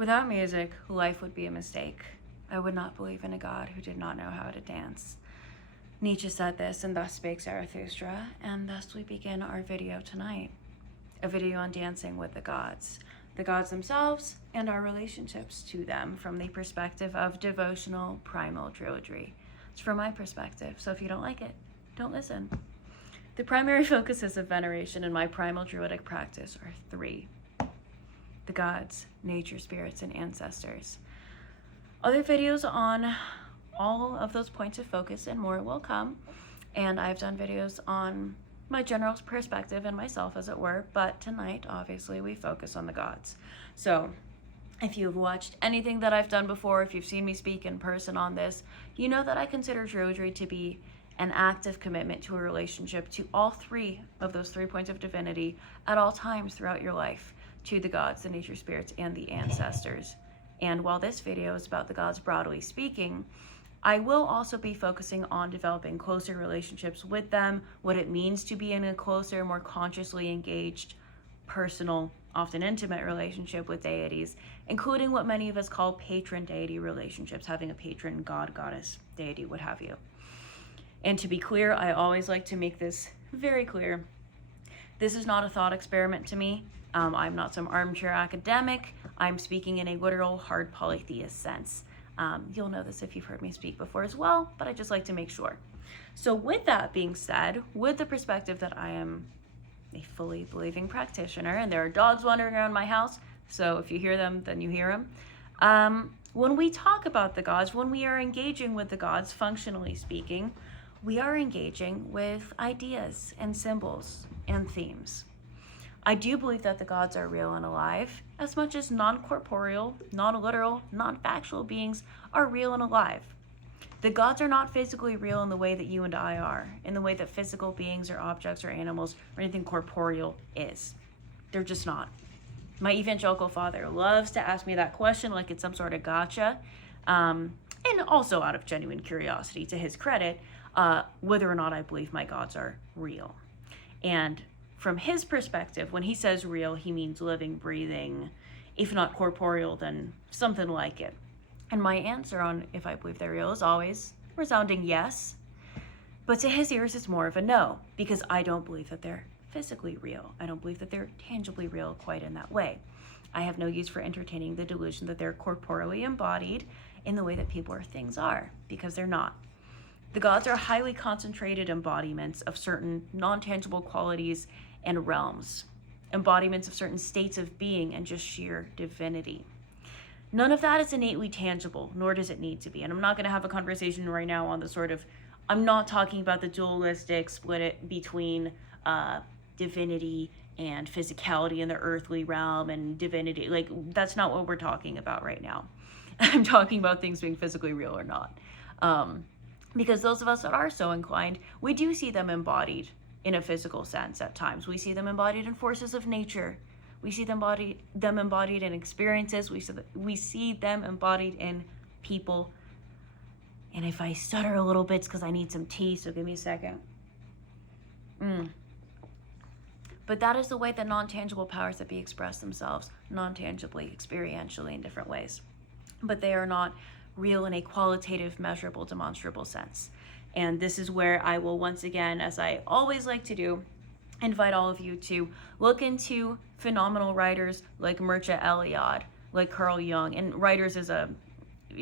Without music, life would be a mistake. I would not believe in a God who did not know how to dance. Nietzsche said this, and thus spake Zarathustra, and thus we begin our video tonight. A video on dancing with the gods themselves, and our relationships to them from the perspective of devotional Primal Druidry. It's from my perspective, so if you don't like it, don't listen. The primary focuses of veneration in my primal druidic practice are three: the gods, nature spirits, and ancestors. Other videos on all of those points of focus and more will come, and I've done videos on my general perspective and myself, as it were, but tonight obviously we focus on the gods. So if you've watched anything that I've done before, if you've seen me speak in person on this, you know that I consider Druidry to be an active commitment to a relationship to all three of those 3 points of divinity at all times throughout your life, to the gods, the nature spirits, and the ancestors. And while this video is about the gods broadly speaking, I will also be focusing on developing closer relationships with them, what it means to be in a closer, more consciously engaged, personal, often intimate relationship with deities, including what many of us call patron deity relationships, having a patron god, goddess, deity, what have you. And to be clear, I always like to make this very clear. This is not a thought experiment to me. I'm not some armchair academic. I'm speaking in a literal, hard polytheist sense. You'll know this if you've heard me speak before as well, but I just like to make sure. So with that being said, with the perspective that I am a fully believing practitioner, and there are dogs wandering around my house, so if you hear them, then you hear them. When we talk about the gods, when we are engaging with the gods, functionally speaking, we are engaging with ideas and symbols and themes. I do believe that the gods are real and alive, as much as non-corporeal, non-literal, non-factual beings are real and alive. The gods are not physically real in the way that you and I are, in the way that physical beings or objects or animals or anything corporeal is. They're just not. My evangelical father loves to ask me that question like it's some sort of gotcha, and also out of genuine curiosity, to his credit, whether or not I believe my gods are real. And from his perspective, when he says real, he means living, breathing, if not corporeal, then something like it. And my answer on if I believe they're real is always resounding yes. But to his ears, it's more of a no, because I don't believe that they're physically real. I don't believe that they're tangibly real quite in that way. I have no use for entertaining the delusion that they're corporeally embodied in the way that people or things are, because they're not. The gods are highly concentrated embodiments of certain non-tangible qualities and realms, embodiments of certain states of being and just sheer divinity. None of that is innately tangible, nor does it need to be. And I'm not going to have a conversation right now on the sort of, I'm not talking about the dualistic split it between divinity and physicality in the earthly realm and divinity. Like, that's not what we're talking about right now. I'm talking about things being physically real or not. Because those of us that are so inclined, we do see them embodied in a physical sense at times. We see them embodied in forces of nature. We see them embodied in experiences. We see them embodied in people. And if I stutter a little bit, it's because I need some tea, so give me a second. But that is the way that non-tangible powers that be express themselves non-tangibly, experientially, in different ways. But they are not real in a qualitative, measurable, demonstrable sense. And this is where I will once again, as I always like to do, invite all of you to look into phenomenal writers like Mircea Eliade, like Carl Jung, and writers is it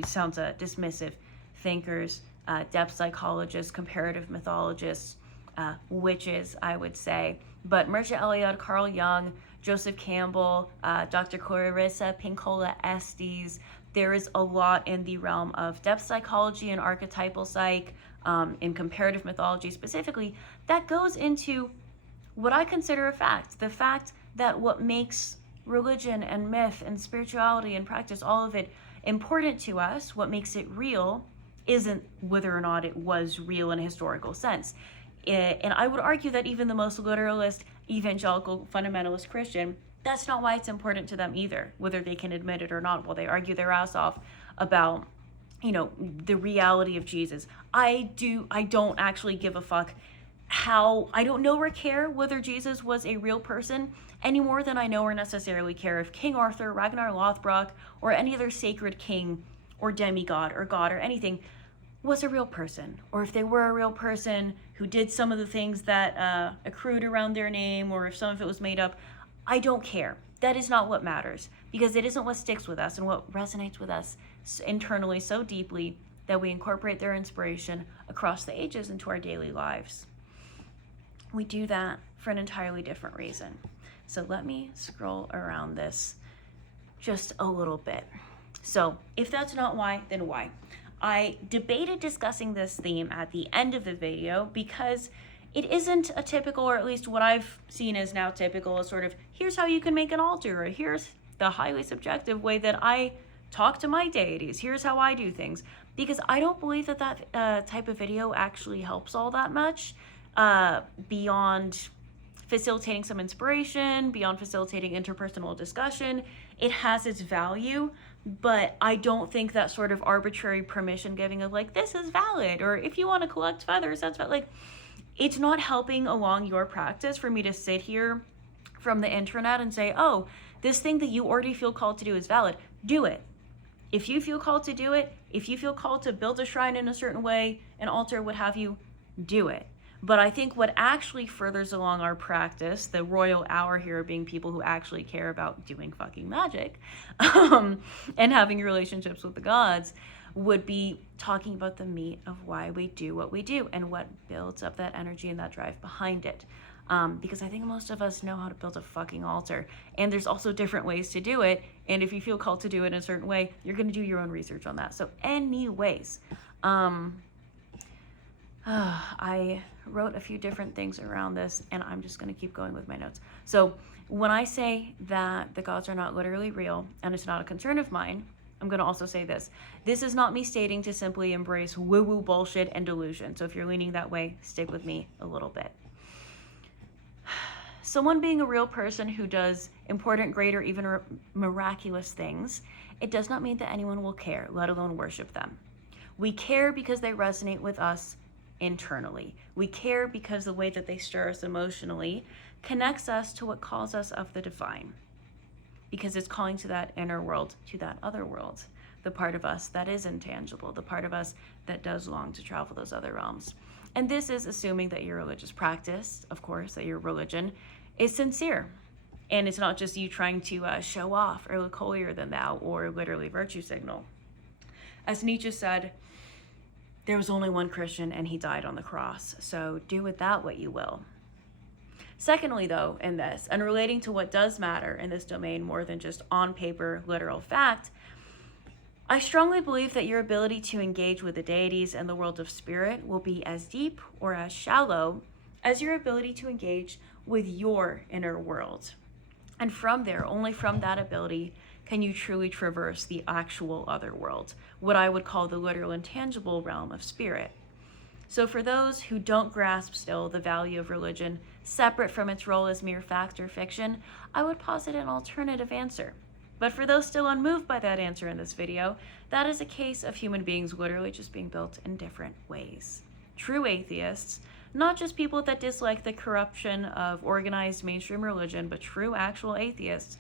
sounds dismissive, thinkers, depth psychologists, comparative mythologists, witches, I would say. But Mircea Eliade, Carl Jung, Joseph Campbell, Dr. Clarissa Pinkola Estes. There is a lot in the realm of depth psychology and archetypal psych, in comparative mythology specifically, that goes into what I consider a fact. The fact that what makes religion and myth and spirituality and practice, all of it, important to us, what makes it real, isn't whether or not it was real in a historical sense. And I would argue that even the most literalist, evangelical, fundamentalist Christian, that's not why it's important to them either, whether they can admit it or not, while they argue their ass off about, the reality of Jesus. I don't actually give a fuck how I don't know or care whether Jesus was a real person any more than I know or necessarily care if King Arthur, Ragnar Lothbrok, or any other sacred king or demigod or god or anything was a real person, or if they were a real person who did some of the things that accrued around their name, or if some of it was made up. I don't care. That is not what matters, because it isn't what sticks with us and what resonates with us internally so deeply that we incorporate their inspiration across the ages into our daily lives. We do that for an entirely different reason. So let me scroll around this just a little bit. So if that's not why, then why? I debated discussing this theme at the end of the video because it isn't a typical, or at least what I've seen as now typical, is sort of, here's how you can make an altar, or here's the highly subjective way that I talk to my deities, here's how I do things. Because I don't believe that that type of video actually helps all that much beyond facilitating some inspiration, beyond facilitating interpersonal discussion. It has its value, but I don't think that sort of arbitrary permission giving of like, this is valid, or if you want to collect feathers, that's valid. Like, it's not helping along your practice for me to sit here from the internet and say, oh, this thing that you already feel called to do is valid. Do it. If you feel called to do it, if you feel called to build a shrine in a certain way, an altar, what have you, do it. But I think what actually furthers along our practice, the royal hour here being people who actually care about doing fucking magic and having relationships with the gods, would be talking about the meat of why we do what we do and what builds up that energy and that drive behind it. Because I think most of us know how to build a fucking altar, and there's also different ways to do it. And if you feel called to do it in a certain way, you're going to do your own research on that. So anyways, I wrote a few different things around this, and I'm just going to keep going with my notes. So when I say that the gods are not literally real, and it's not a concern of mine, I'm going to also say this. This is not me stating to simply embrace woo-woo bullshit and delusion. So if you're leaning that way, stick with me a little bit. Someone being a real person who does important, great, or even miraculous things, it does not mean that anyone will care, let alone worship them. We care because they resonate with us internally. We care because the way that they stir us emotionally connects us to what calls us of the divine. Because it's calling to that inner world, to that other world, the part of us that is intangible, the part of us that does long to travel those other realms. And this is assuming that your religious practice, of course, that your religion is sincere. And it's not just you trying to show off or look holier than thou or literally virtue signal. As Nietzsche said, there was only one Christian and he died on the cross. So do with that what you will. Secondly, though, in this, and relating to what does matter in this domain more than just on paper, literal fact, I strongly believe that your ability to engage with the deities and the world of spirit will be as deep or as shallow as your ability to engage with your inner world. And from there, only from that ability, can you truly traverse the actual other world, what I would call the literal intangible realm of spirit. So for those who don't grasp still the value of religion, separate from its role as mere fact or fiction, I would posit an alternative answer. But for those still unmoved by that answer in this video, that is a case of human beings literally just being built in different ways. True atheists, not just people that dislike the corruption of organized mainstream religion, but true actual atheists,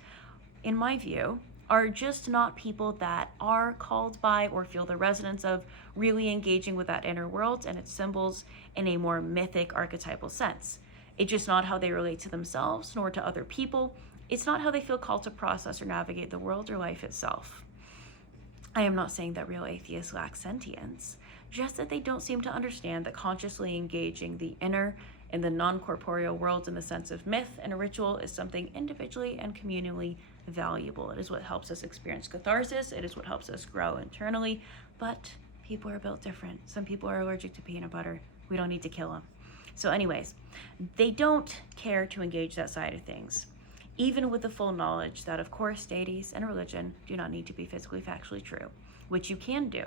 in my view, are just not people that are called by or feel the resonance of really engaging with that inner world and its symbols in a more mythic archetypal sense. It's just not how they relate to themselves nor to other people. It's not how they feel called to process or navigate the world or life itself. I am not saying that real atheists lack sentience, just that they don't seem to understand that consciously engaging the inner and the non-corporeal world in the sense of myth and ritual is something individually and communally valuable. It is what helps us experience catharsis. It is what helps us grow internally. But people are built different. Some people are allergic to peanut butter. We don't need to kill them. So anyways, they don't care to engage that side of things, even with the full knowledge that, of course, deities and religion do not need to be physically factually true, which you can do.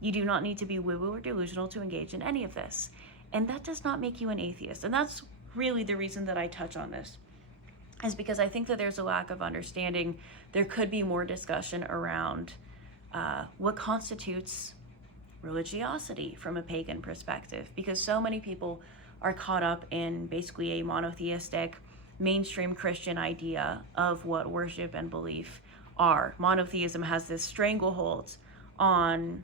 You do not need to be woo-woo or delusional to engage in any of this. And that does not make you an atheist. And that's really the reason that I touch on this, is because I think that there's a lack of understanding. There could be more discussion around what constitutes religiosity from a pagan perspective, because so many people are caught up in basically a monotheistic mainstream Christian idea of what worship and belief are. Monotheism has this stranglehold on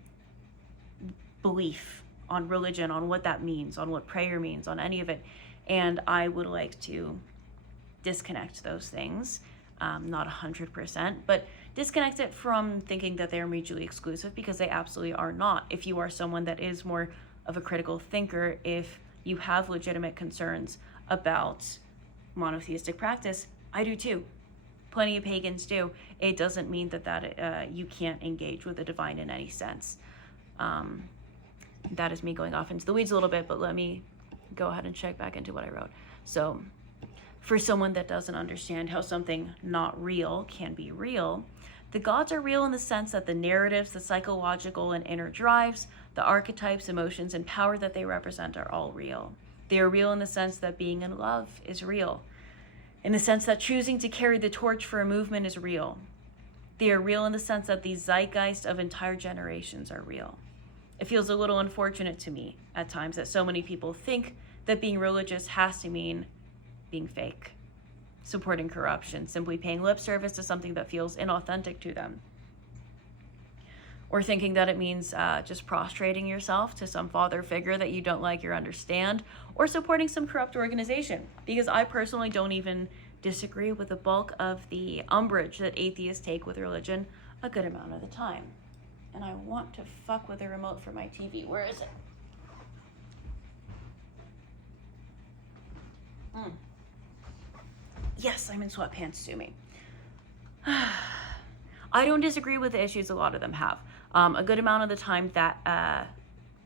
belief, on religion, on what that means, on what prayer means, on any of it. And I would like to disconnect those things, not 100%, but disconnect it from thinking that they're mutually exclusive, because they absolutely are not. If you are someone that is more of a critical thinker, if you have legitimate concerns about monotheistic practice, I do too. Plenty of pagans do. It doesn't mean that you can't engage with the divine in any sense. That is me going off into the weeds a little bit, but let me go ahead and check back into what I wrote. So for someone that doesn't understand how something not real can be real, the gods are real in the sense that the narratives, the psychological and inner drives, the archetypes, emotions, and power that they represent are all real. They are real in the sense that being in love is real, in the sense that choosing to carry the torch for a movement is real. They are real in the sense that the zeitgeist of entire generations are real. It feels a little unfortunate to me at times that so many people think that being religious has to mean being fake, supporting corruption, simply paying lip service to something that feels inauthentic to them, or thinking that it means just prostrating yourself to some father figure that you don't like or understand, or supporting some corrupt organization. Because I personally don't even disagree with the bulk of the umbrage that atheists take with religion a good amount of the time. And I want to fuck with the remote for my TV. Where is it? Yes, I'm in sweatpants, sue me. I don't disagree with the issues a lot of them have. A good amount of the time that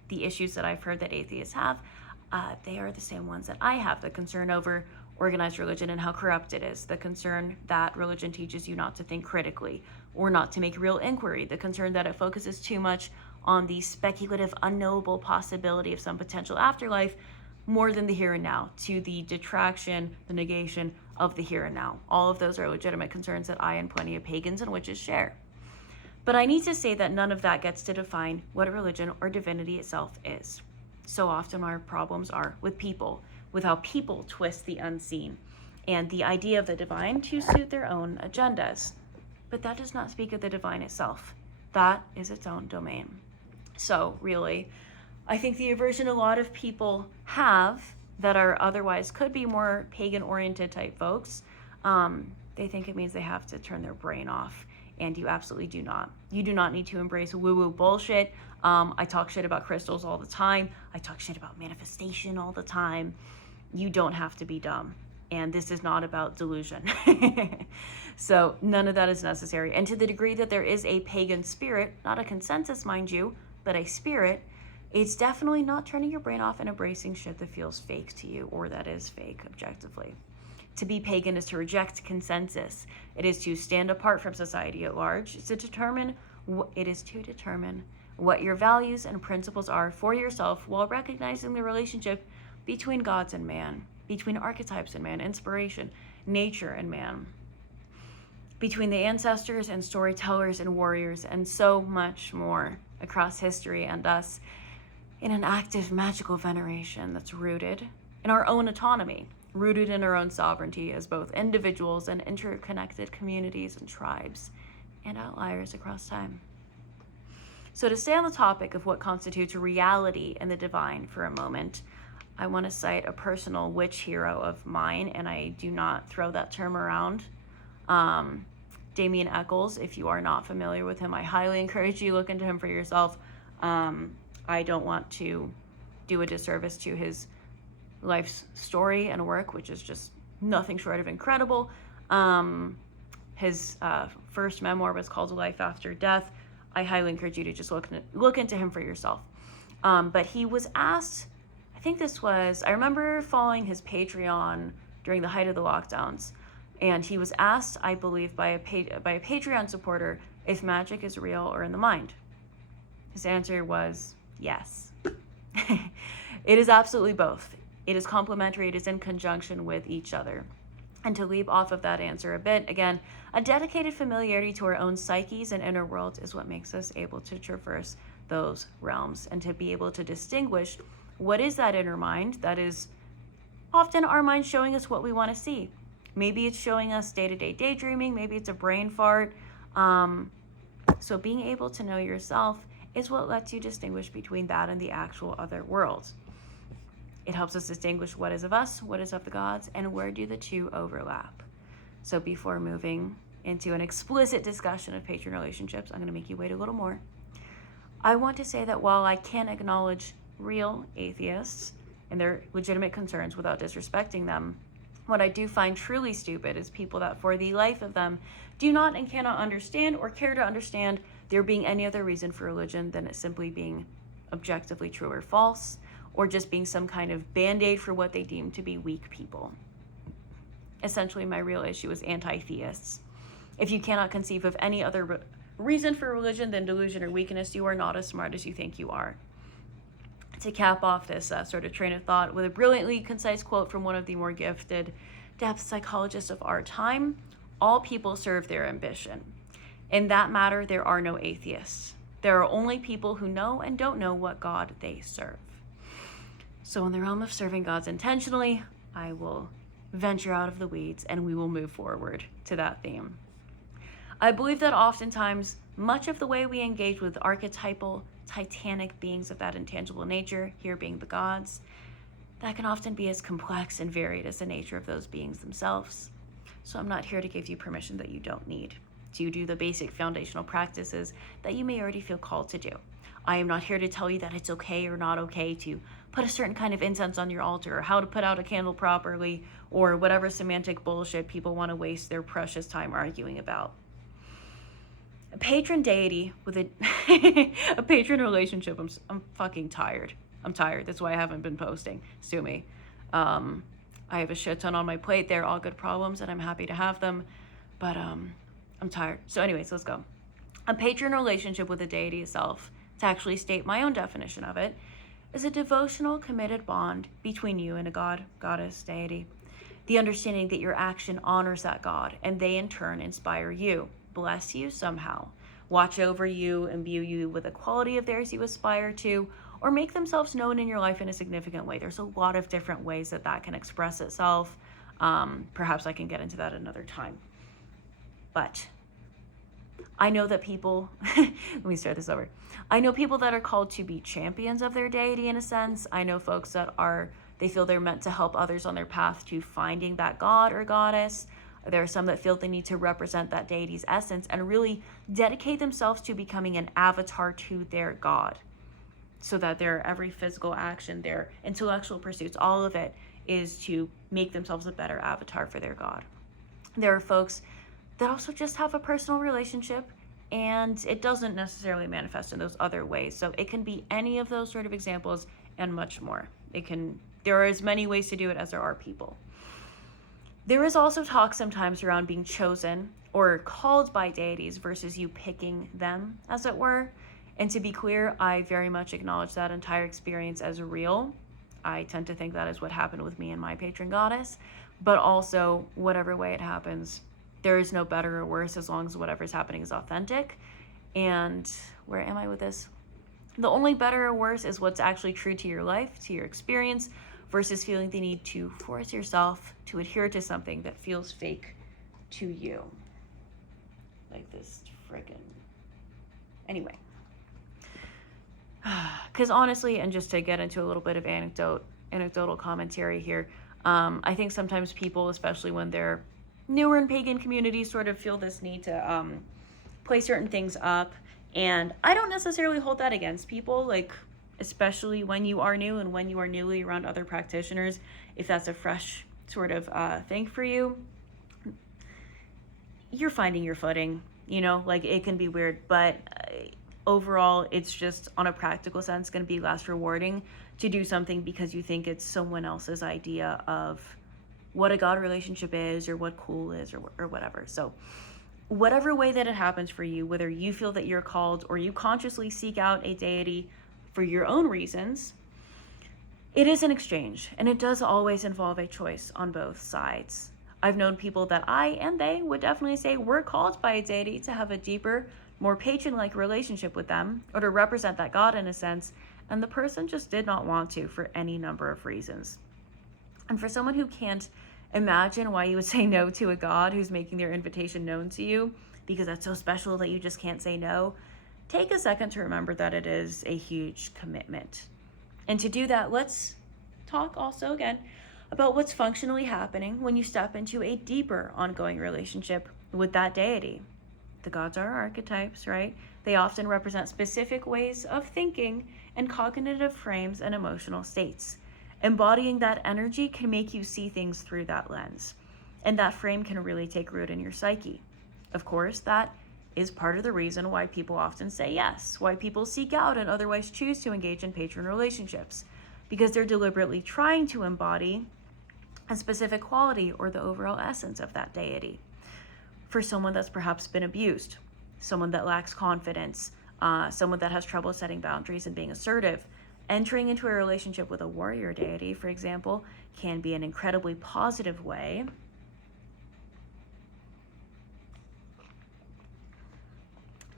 the issues that I've heard that atheists have, they are the same ones that I have. The concern over organized religion and how corrupt it is. The concern that religion teaches you not to think critically or not to make real inquiry. The concern that it focuses too much on the speculative, unknowable possibility of some potential afterlife more than the here and now, to the detraction, the negation of the here and now. All of those are legitimate concerns that I and plenty of pagans and witches share. But I need to say that none of that gets to define what religion or divinity itself is. So often our problems are with people, with how people twist the unseen and the idea of the divine to suit their own agendas. But that does not speak of the divine itself. That is its own domain. So really, I think the aversion a lot of people have that are otherwise could be more pagan-oriented type folks, they think it means they have to turn their brain off. And you absolutely do not. You do not need to embrace woo-woo bullshit. I talk shit about crystals all the time. I talk shit about manifestation all the time. You don't have to be dumb. And this is not about delusion. So none of that is necessary. And to the degree that there is a pagan spirit, not a consensus, mind you, but a spirit, it's definitely not turning your brain off and embracing shit that feels fake to you or that is fake objectively. To be pagan is to reject consensus. It is to stand apart from society at large. It is to determine what your values and principles are for yourself while recognizing the relationship between gods and man, between archetypes and man, inspiration, nature and man, between the ancestors and storytellers and warriors, and so much more across history and us, in an active magical veneration that's rooted in our own autonomy, rooted in our own sovereignty as both individuals and interconnected communities and tribes and outliers across time. So to stay on the topic of what constitutes reality in the divine for a moment, I want to cite a personal witch hero of mine, and I do not throw that term around. Damien Eccles, if you are not familiar with him, I highly encourage you to look into him for yourself. I don't want to do a disservice to his life's story and work, which is just nothing short of incredible. His first memoir was called Life After Death. I highly encourage you to just look into him for yourself. But he was asked, I remember following his Patreon during the height of the lockdowns, and he was asked, I believe, by a Patreon supporter if magic is real or in the mind. His answer was yes. It is absolutely both. It is complementary. It is in conjunction with each other. And to leap off of that answer a bit, again, a dedicated familiarity to our own psyches and inner worlds is what makes us able to traverse those realms and to be able to distinguish what is that inner mind that is often our mind's showing us what we want to see. Maybe it's showing us day-to-day daydreaming, maybe it's a brain fart. So being able to know yourself is what lets you distinguish between that and the actual other world. It helps us distinguish what is of us, what is of the gods, and where do the two overlap. So before moving into an explicit discussion of patron relationships, I'm going to make you wait a little more. I want to say that while I can acknowledge real atheists and their legitimate concerns without disrespecting them, what I do find truly stupid is people that for the life of them do not and cannot understand or care to understand there being any other reason for religion than it simply being objectively true or false, or just being some kind of band-aid for what they deem to be weak people. Essentially, my real issue is anti-theists. If you cannot conceive of any other reason for religion than delusion or weakness, you are not as smart as you think you are. To cap off this sort of train of thought with a brilliantly concise quote from one of the more gifted depth psychologists of our time, all people serve their ambition. In that matter, there are no atheists. There are only people who know and don't know what God they serve. So in the realm of serving gods intentionally, I will venture out of the weeds and we will move forward to that theme. I believe that oftentimes, much of the way we engage with archetypal, titanic beings of that intangible nature, here being the gods, that can often be as complex and varied as the nature of those beings themselves. So I'm not here to give you permission that you don't need to do the basic foundational practices that you may already feel called to do. I am not here to tell you that it's okay or not okay to put a certain kind of incense on your altar, or how to put out a candle properly, or whatever semantic bullshit people want to waste their precious time arguing about. A patron deity with a patron relationship, I'm fucking tired. I'm tired. That's why I haven't been posting. Sue me. I have a shit ton on my plate. They're all good problems, and I'm happy to have them, but I'm tired. So anyways, let's go. A patron relationship with a deity itself, to actually state my own definition of it, is a devotional, committed bond between you and a god, goddess, deity. The understanding that your action honors that god, and they in turn inspire you, bless you somehow, watch over you, imbue you with a quality of theirs you aspire to, or make themselves known in your life in a significant way. There's a lot of different ways that that can express itself. Perhaps I can get into that another time. But I know that people, let me start this over. I know people that are called to be champions of their deity in a sense. I know folks that they feel they're meant to help others on their path to finding that god or goddess. There are some that feel they need to represent that deity's essence and really dedicate themselves to becoming an avatar to their god, so that their every physical action, their intellectual pursuits, all of it is to make themselves a better avatar for their god. There are folks that also just have a personal relationship, and it doesn't necessarily manifest in those other ways. So it can be any of those sort of examples and much more. There are as many ways to do it as there are people. There is also talk sometimes around being chosen or called by deities versus you picking them, as it were. And to be clear, I very much acknowledge that entire experience as real. I tend to think that is what happened with me and my patron goddess, but also whatever way it happens, there is no better or worse as long as whatever's happening is authentic. And where am I with this? The only better or worse is what's actually true to your life, to your experience, versus feeling the need to force yourself to adhere to something that feels fake to you. Like this friggin'. Anyway. Because honestly, and just to get into a little bit of anecdotal commentary here, I think sometimes people, especially when they're newer in pagan communities, sort of feel this need to play certain things up. And I don't necessarily hold that against people, like, especially when you are new and when you are newly around other practitioners, if that's a fresh sort of thing for you, you're finding your footing, like it can be weird, but overall, it's just on a practical sense going to be less rewarding to do something because you think it's someone else's idea of what a god relationship is or what cool is or whatever. So whatever way that it happens for you, whether you feel that you're called or you consciously seek out a deity for your own reasons, it is an exchange, and it does always involve a choice on both sides. I've known people that I and they would definitely say we're called by a deity to have a deeper, more patron-like relationship with them, or to represent that god in a sense, and the person just did not want to for any number of reasons. And for someone who can't imagine why you would say no to a god who's making their invitation known to you, because that's so special that you just can't say no, take a second to remember that it is a huge commitment. And to do that, let's talk also again about what's functionally happening when you step into a deeper ongoing relationship with that deity. The gods are archetypes, right? They often represent specific ways of thinking and cognitive frames and emotional states. Embodying that energy can make you see things through that lens, and that frame can really take root in your psyche. Of course, that is part of the reason why people often say yes, why people seek out and otherwise choose to engage in patron relationships, because they're deliberately trying to embody a specific quality or the overall essence of that deity. For someone that's perhaps been abused, someone that lacks confidence, someone that has trouble setting boundaries and being assertive, entering into a relationship with a warrior deity, for example, can be an incredibly positive way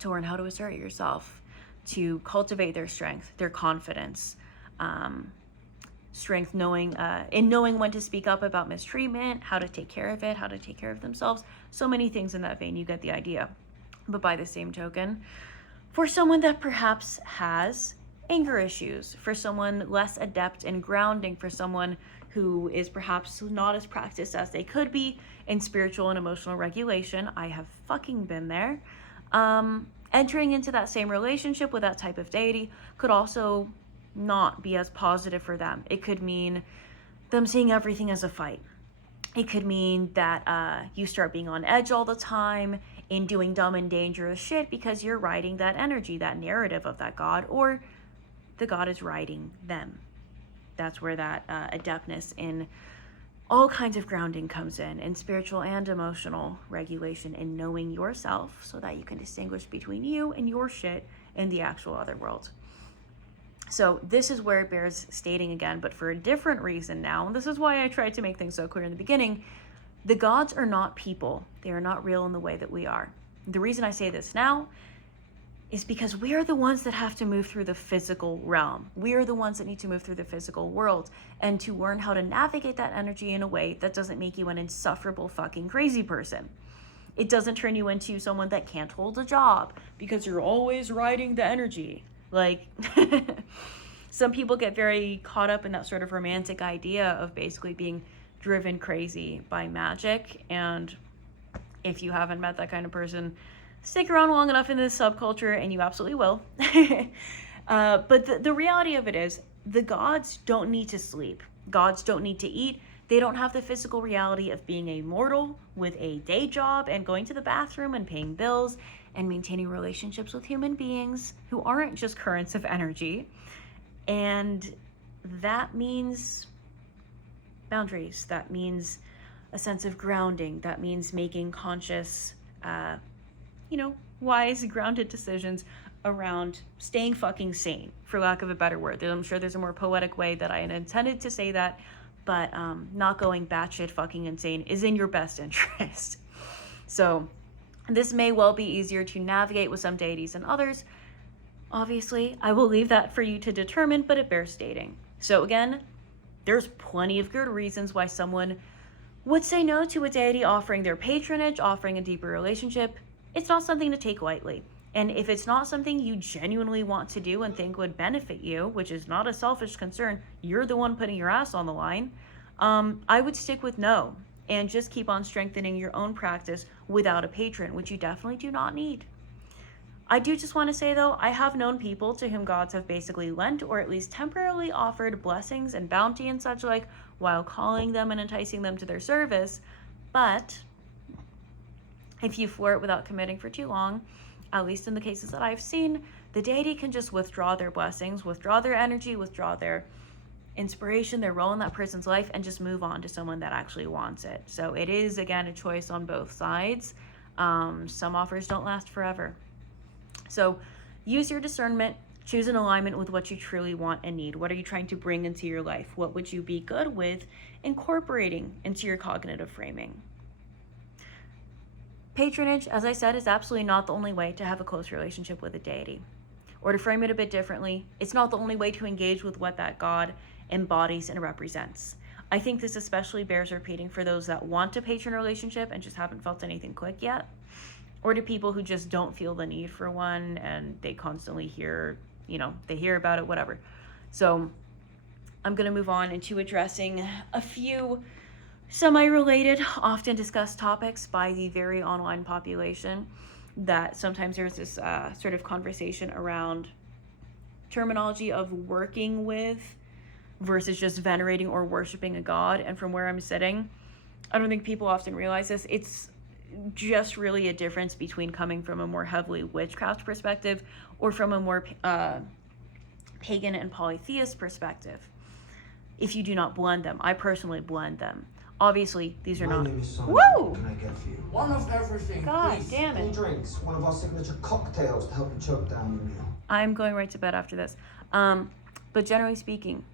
to learn how to assert yourself, to cultivate their strength, their confidence, strength in knowing when to speak up about mistreatment, how to take care of it, how to take care of themselves. So many things in that vein, you get the idea. But by the same token, for someone that perhaps has anger issues, for someone less adept in grounding, for someone who is perhaps not as practiced as they could be in spiritual and emotional regulation, I have fucking been there. Entering into that same relationship with that type of deity could also not be as positive for them. It could mean them seeing everything as a fight. It could mean that you start being on edge all the time and doing dumb and dangerous shit because you're riding that energy, that narrative of that god, or the god is riding them. That's where that adeptness in all kinds of grounding comes in spiritual and emotional regulation, and knowing yourself so that you can distinguish between you and your shit in the actual other world. So this is where it bears stating again, but for a different reason now, and this is why I tried to make things so clear in the beginning, the gods are not people. They are not real in the way that we are. The reason I say this now is because we are the ones that have to move through the physical realm. We are the ones that need to move through the physical world and to learn how to navigate that energy in a way that doesn't make you an insufferable fucking crazy person. It doesn't turn you into someone that can't hold a job because you're always riding the energy. Like, some people get very caught up in that sort of romantic idea of basically being driven crazy by magic. And if you haven't met that kind of person, stick around long enough in this subculture and you absolutely will. But the reality of it is, the gods don't need to sleep. Gods don't need to eat. They don't have the physical reality of being a mortal with a day job and going to the bathroom and paying bills and maintaining relationships with human beings who aren't just currents of energy. And that means boundaries. That means a sense of grounding. That means making conscious, wise, grounded decisions around staying fucking sane, for lack of a better word. I'm sure there's a more poetic way that I intended to say that, but not going batshit fucking insane is in your best interest. So this may well be easier to navigate with some deities than others. Obviously, I will leave that for you to determine, but it bears stating. So again, there's plenty of good reasons why someone would say no to a deity offering their patronage, offering a deeper relationship. It's not something to take lightly. And if it's not something you genuinely want to do and think would benefit you, which is not a selfish concern, you're the one putting your ass on the line, I would stick with no and just keep on strengthening your own practice without a patron, which you definitely do not need. I do just want to say though, I have known people to whom gods have basically lent or at least temporarily offered blessings and bounty and such like while calling them and enticing them to their service. But if you flirt without committing for too long, at least in the cases that I've seen, the deity can just withdraw their blessings, withdraw their energy, withdraw their inspiration, their role in that person's life, and just move on to someone that actually wants it. So it is, again, a choice on both sides. Some offers don't last forever. So use your discernment, choose an alignment with what you truly want and need. What are you trying to bring into your life? What would you be good with incorporating into your cognitive framing? Patronage, as I said, is absolutely not the only way to have a close relationship with a deity. Or to frame it a bit differently, it's not the only way to engage with what that god embodies and represents. I think this especially bears repeating for those that want a patron relationship and just haven't felt anything click yet, or to people who just don't feel the need for one and they constantly hear, they hear about it, whatever. So I'm going to move on into addressing a few semi-related, often discussed topics by the very online population that sometimes there's this sort of conversation around terminology of working with versus just venerating or worshiping a god. And from where I'm sitting, I don't think people often realize this. It's just really a difference between coming from a more heavily witchcraft perspective or from a more pagan and polytheist perspective. If you do not blend them, I personally blend them. Obviously, these are not. Woo! What can I get for you? One of everything. God please. damn it. Any drinks? One of our signature cocktails to help you choke down your meal. I'm going right to bed after this. But generally speaking,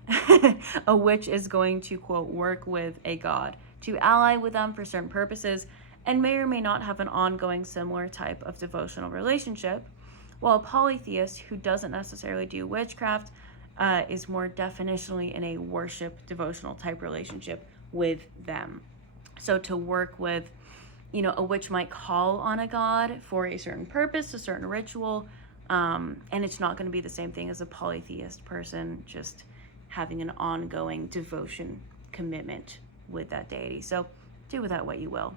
a witch is going to, quote, work with a god to ally with them for certain purposes and may or may not have an ongoing similar type of devotional relationship, while a polytheist who doesn't necessarily do witchcraft is more definitionally in a worship devotional type relationship with them. So to work with, a witch might call on a god for a certain purpose, a certain ritual, and it's not going to be the same thing as a polytheist person just having an ongoing devotion commitment with that deity. So do with that what you will.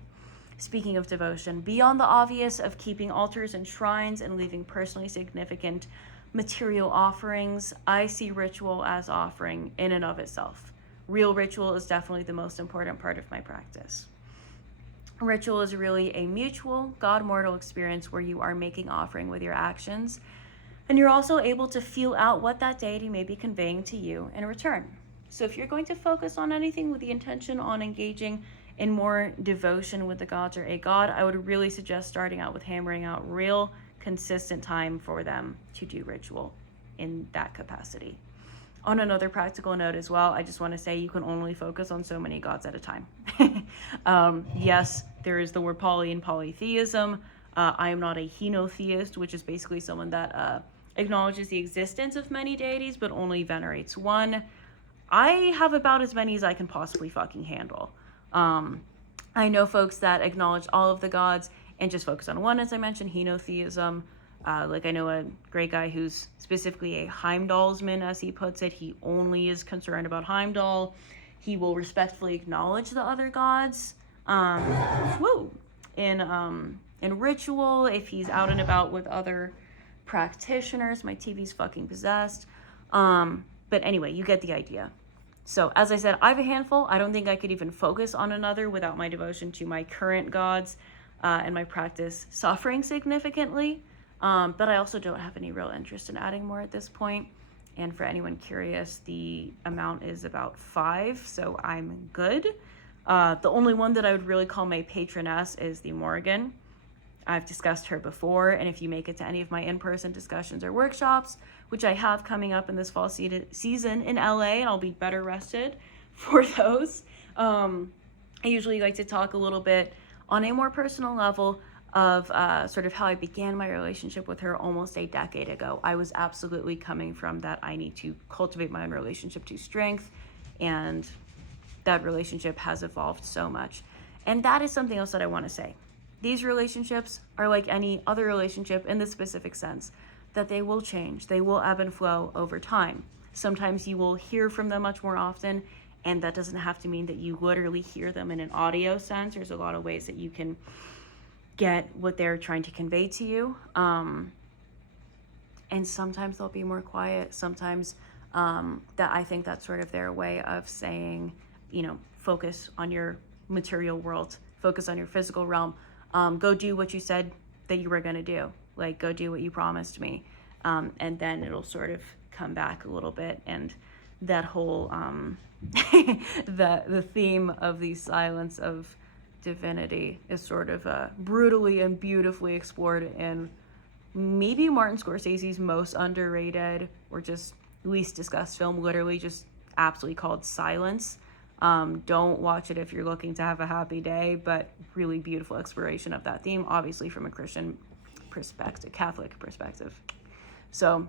Speaking of devotion, beyond the obvious of keeping altars and shrines and leaving personally significant material offerings, I see ritual as offering in and of itself. Real ritual is definitely the most important part of my practice. Ritual is really a mutual, God-mortal experience where you are making offering with your actions, and you're also able to feel out what that deity may be conveying to you in return. So if you're going to focus on anything with the intention on engaging in more devotion with the gods or a god, I would really suggest starting out with hammering out real, consistent time for them to do ritual in that capacity. On another practical note as well, I just want to say you can only focus on so many gods at a time. Yes, there is the word poly in polytheism. I am not a henotheist, which is basically someone that acknowledges the existence of many deities but only venerates one. I have about as many as I can possibly fucking handle. I know folks that acknowledge all of the gods and just focus on one, as I mentioned, henotheism. Like I know a great guy who's specifically a Heimdallsman, as he puts it. He only is concerned about Heimdall. He will respectfully acknowledge the other gods. In ritual, if he's out and about with other practitioners. My TV's fucking possessed. But anyway, you get the idea. So as I said, I have a handful. I don't think I could even focus on another without my devotion to my current gods and my practice suffering significantly. But I also don't have any real interest in adding more at this point. And for anyone curious, the amount is about 5, so I'm good. The only one that I would really call my patroness is the Morrigan. I've discussed her before, and if you make it to any of my in-person discussions or workshops, which I have coming up in this fall season in LA, and I'll be better rested for those, I usually like to talk a little bit on a more personal level of sort of how I began my relationship with her almost a decade ago. I was absolutely coming from that I need to cultivate my own relationship to strength, and that relationship has evolved so much. And that is something else that I want to say. These relationships are like any other relationship in the specific sense, that they will change, they will ebb and flow over time. Sometimes you will hear from them much more often, and that doesn't have to mean that you literally hear them in an audio sense. There's a lot of ways that you can get what they're trying to convey to you. And sometimes they'll be more quiet. Sometimes that I think that's sort of their way of saying, focus on your material world, focus on your physical realm. Go do what you said that you were going to do. Like, go do what you promised me. And then it'll sort of come back a little bit. And that whole, the theme of the silence of divinity is sort of brutally and beautifully explored in maybe Martin Scorsese's most underrated or just least discussed film, literally just absolutely called Silence. Don't watch it if you're looking to have a happy day, but really beautiful exploration of that theme, obviously from a Christian perspective, Catholic perspective. So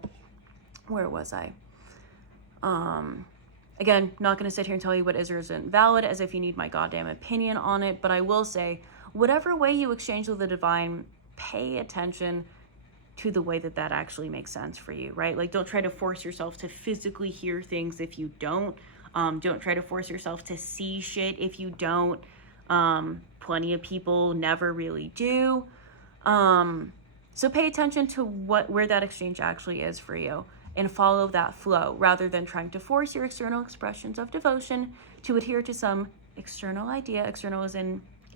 where was I? Again, not going to sit here and tell you what is or isn't valid as if you need my goddamn opinion on it, but I will say, whatever way you exchange with the divine, pay attention to the way that that actually makes sense for you, right? Like, don't try to force yourself to physically hear things if you don't. Don't try to force yourself to see shit if you don't. Plenty of people never really do. So pay attention to where that exchange actually is for you and follow that flow rather than trying to force your external expressions of devotion to adhere to some external idea. External is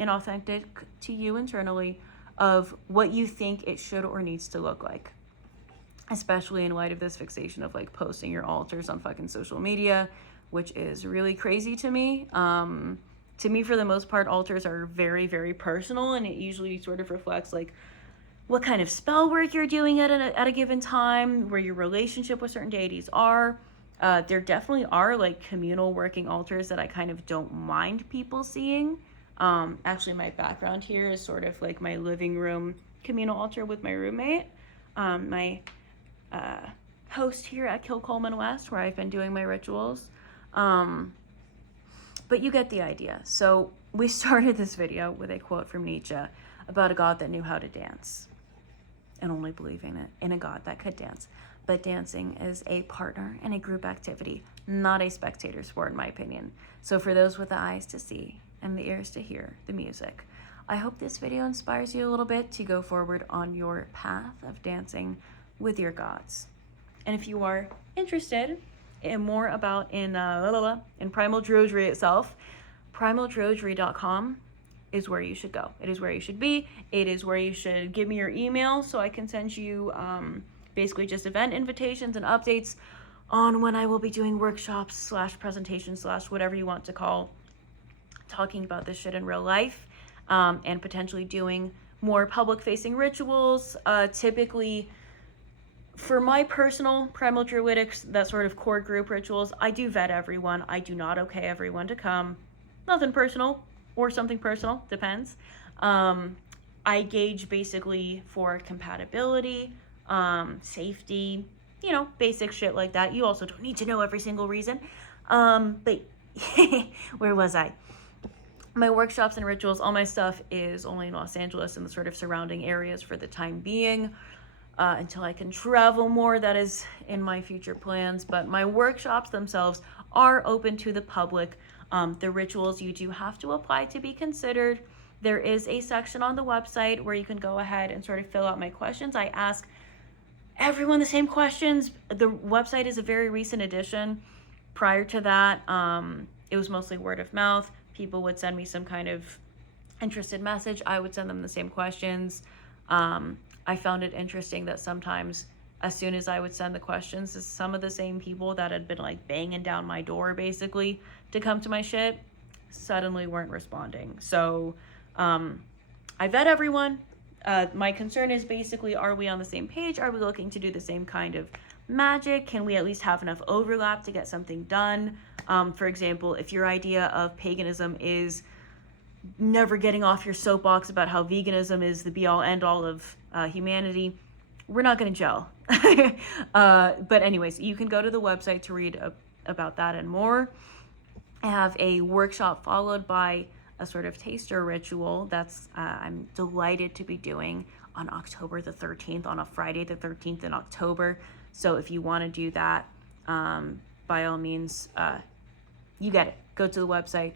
inauthentic to you internally of what you think it should or needs to look like. Especially in light of this fixation of like posting your altars on fucking social media, which is really crazy to me. To me, for the most part, altars are very, very personal, and it usually sort of reflects like what kind of spell work you're doing at a given time, where your relationship with certain deities are. There definitely are like communal working altars that I kind of don't mind people seeing. Actually, my background here is sort of like my living room communal altar with my roommate, my host here at Kill Coleman West, where I've been doing my rituals. But you get the idea. So we started this video with a quote from Nietzsche about a god that knew how to dance, and only believing in a god that could dance. But dancing is a partner and a group activity, not a spectator sport, in my opinion. So for those with the eyes to see and the ears to hear the music, I hope this video inspires you a little bit to go forward on your path of dancing with your gods. And if you are interested in more about in Primal Druidry itself, primaldruidry.com is where you should go. It is where you should be. It is where you should give me your email so I can send you basically just event invitations and updates on when I will be doing workshops / presentations / whatever you want to call, talking about this shit in real life, and potentially doing more public facing rituals. Typically, for my personal Primal Druidics, that sort of core group rituals, I do vet everyone. I do not okay everyone to come. Nothing personal, or something personal, depends. I gauge basically for compatibility, safety, basic shit like that. You also don't need to know every single reason. But where was I? My workshops and rituals, all my stuff is only in Los Angeles and the sort of surrounding areas for the time being. Until I can travel more, that is in my future plans. But my workshops themselves are open to the public. The rituals, you do have to apply to be considered. There is a section on the website where you can go ahead and sort of fill out my questions. I ask everyone the same questions. The website is a very recent addition. Prior to that, it was mostly word of mouth. People would send me some kind of interested message. I would send them the same questions. I found it interesting that sometimes as soon as I would send the questions, some of the same people that had been like banging down my door basically to come to my shit suddenly weren't responding. So I vet everyone. My concern is basically, are we on the same page? Are we looking to do the same kind of magic? Can we at least have enough overlap to get something done? For example, if your idea of paganism is never getting off your soapbox about how veganism is the be all end all of humanity, we're not going to gel. But anyways, you can go to the website to read about that and more. I have a workshop followed by a sort of taster ritual that's I'm delighted to be doing on October the 13th, on a Friday the 13th in October. So if you want to do that, by all means, you get it. Go to the website.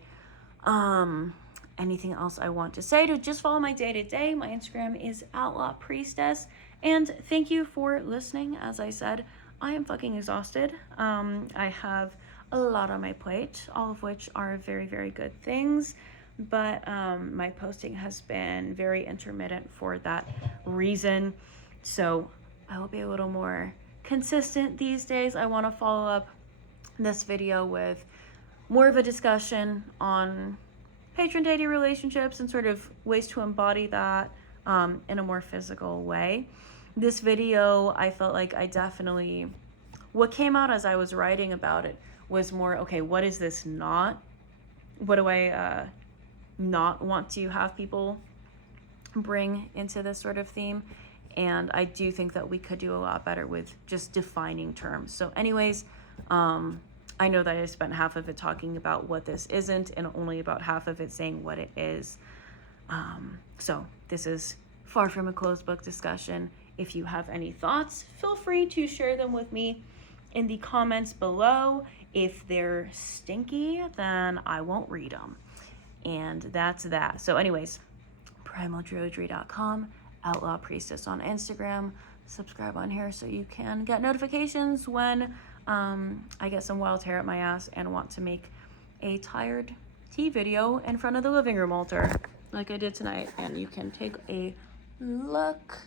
Anything else I want to say? To just follow my day-to-day. My Instagram is Outlaw Priestess. And thank you for listening. As I said, I am fucking exhausted. I have a lot on my plate, all of which are very, very good things. But my posting has been very intermittent for that reason. So I will be a little more consistent these days. I want to follow up this video with more of a discussion on patron deity relationships and sort of ways to embody that in a more physical way. This video, I felt like what came out as I was writing about it was more, okay, what is this not? What do I not want to have people bring into this sort of theme? And I do think that we could do a lot better with just defining terms. So anyways, I know that I spent half of it talking about what this isn't and only about half of it saying what it is. So this is far from a closed book discussion. If you have any thoughts, feel free to share them with me in the comments below. If they're stinky, then I won't read them. And that's that. So anyways, primaldruidry.com, Outlaw Priestess on Instagram. Subscribe on here so you can get notifications when I get some wild hair at my ass and want to make a tired tea video in front of the living room altar like I did tonight. And you can take a look.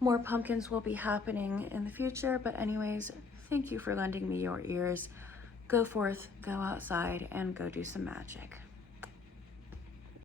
More pumpkins will be happening in the future, but anyways, thank you for lending me your ears. Go forth, go outside, and go do some magic.